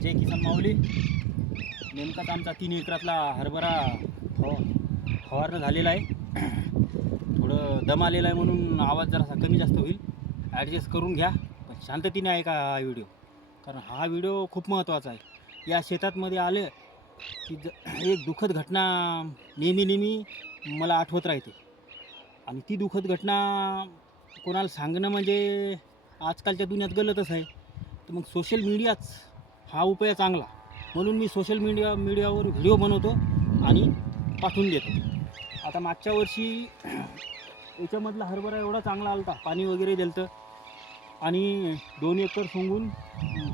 जय किसान माऊली. नेमकाच आमचा 3 एकरातला हरभरा फवारणं झालेला आहे. थोडं दम आलेला आहे म्हणून आवाज जरासा कमी जास्त होईल, ॲडजस्ट करून घ्या. पण शांततेने ऐका हा व्हिडिओ, कारण हा व्हिडिओ खूप महत्त्वाचा आहे. या शेतातमध्ये आलं की एक दुःखद घटना नेहमी मला आठवत राहते, आणि ती दुःखद घटना कोणाला सांगणं म्हणजे आजकालच्या दुनियात गलतच आहे. तर मग सोशल मीडियाच हा उपाय चांगला, म्हणून मी सोशल मीडियावर व्हिडिओ बनवतो आणि पाठवून देतो. आता मागच्या वर्षी याच्यामधला हरभरा एवढा चांगला आला होता, पाणी वगैरे दिलं होतं, आणि 2 एकर सोंगून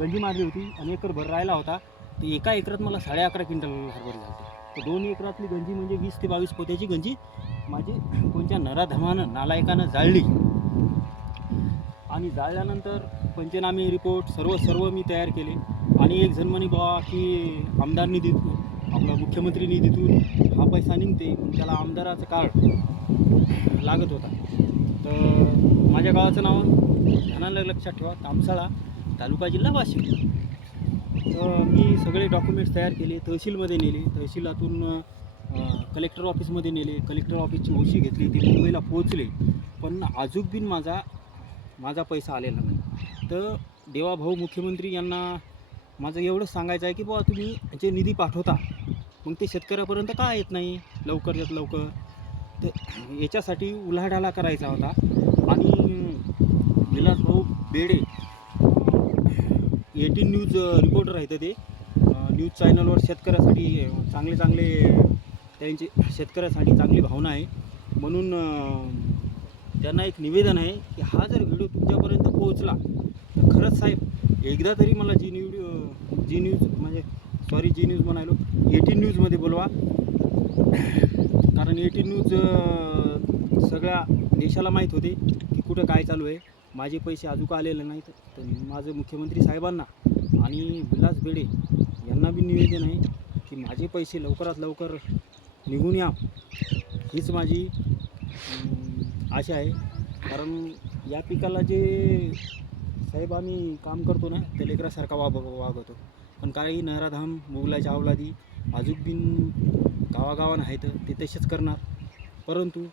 गंजी मारली होती आणि एकर भर राहिला होता. तर एका एकरात मला 11.5 क्विंटल हरभरा झाला होता. तर 2 एकरातली गंजी म्हणजे 20 ते 22 पोत्याची गंजी माझी कोणत्या नराधमानं नालायकानं जाळली. आणि जाळल्यानंतर पंचनामे रिपोर्ट सर्व मी तयार केले. आणि एक जण म्हणे बा की आमदार निधीतून, आपला मुख्यमंत्री निधीतून हा पैसा निघते, त्याला आमदाराचं कार्ड लागत होता. तर माझ्या गावाचं नाव ध्यानाला लक्षात ठेवा, तामसाळा, तालुका, जिल्हा वाशिम. तर मी सगळे डॉक्युमेंट्स तयार केले, तहसीलमध्ये नेले, तहसीलातून कलेक्टर ऑफिसमध्ये नेले, कलेक्टर ऑफिसची ओशी घेतली, ती मुंबईला पोहोचले. पण अजून बिन माझा पैसा आलेला नाही. तर देवाभाऊ मुख्यमंत्री यांना माझं एवढंच सांगायचं आहे की बुवा तुम्ही जे निधी पाठवता मग ते शेतकऱ्यापर्यंत का येत नाही लवकरात लवकर. तर याच्यासाठी उलाढाला करायचा होता. आणि विलासभाऊ बेडे 18 न्यूज रिपोर्टर आहेत, ते न्यूज चॅनलवर शेतकऱ्यासाठी चांगले त्यांची शेतकऱ्यासाठी चांगली भावना आहे. म्हणून त्यांना एक निवेदन आहे की हा जर व्हिडिओ तुमच्यापर्यंत पोहोचला तर खरंच साहेब एकदा तरी मला जी न्यूज म्हणालो 18 न्यूजमध्ये बोलवा. कारण 18 न्यूज सगळ्या देशाला माहीत होते की कुठं काय चालू आहे. माझे पैसे अजून आलेले नाहीत. तर माझं मुख्यमंत्री साहेबांना आणि विलास बेडे यांना बी निवेदन आहे की माझे पैसे लवकरात लवकर निघून या, हीच माझी आशा आहे. कारण या पिकाला जे साहेब आम्ही काम करतो ना त्या लेकरासारखा वागवतो. पण काही नराधाम मुघलाच्या अवलादी अजून बिन गावागावानं आहेत, ते तसेच करणार. परंतु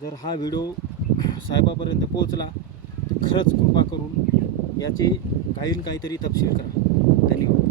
जर हा व्हिडिओ साहेबापर्यंत पोहोचला तर खरंच कृपा करून याचे काहीतरी तपशील करा. धन्यवाद.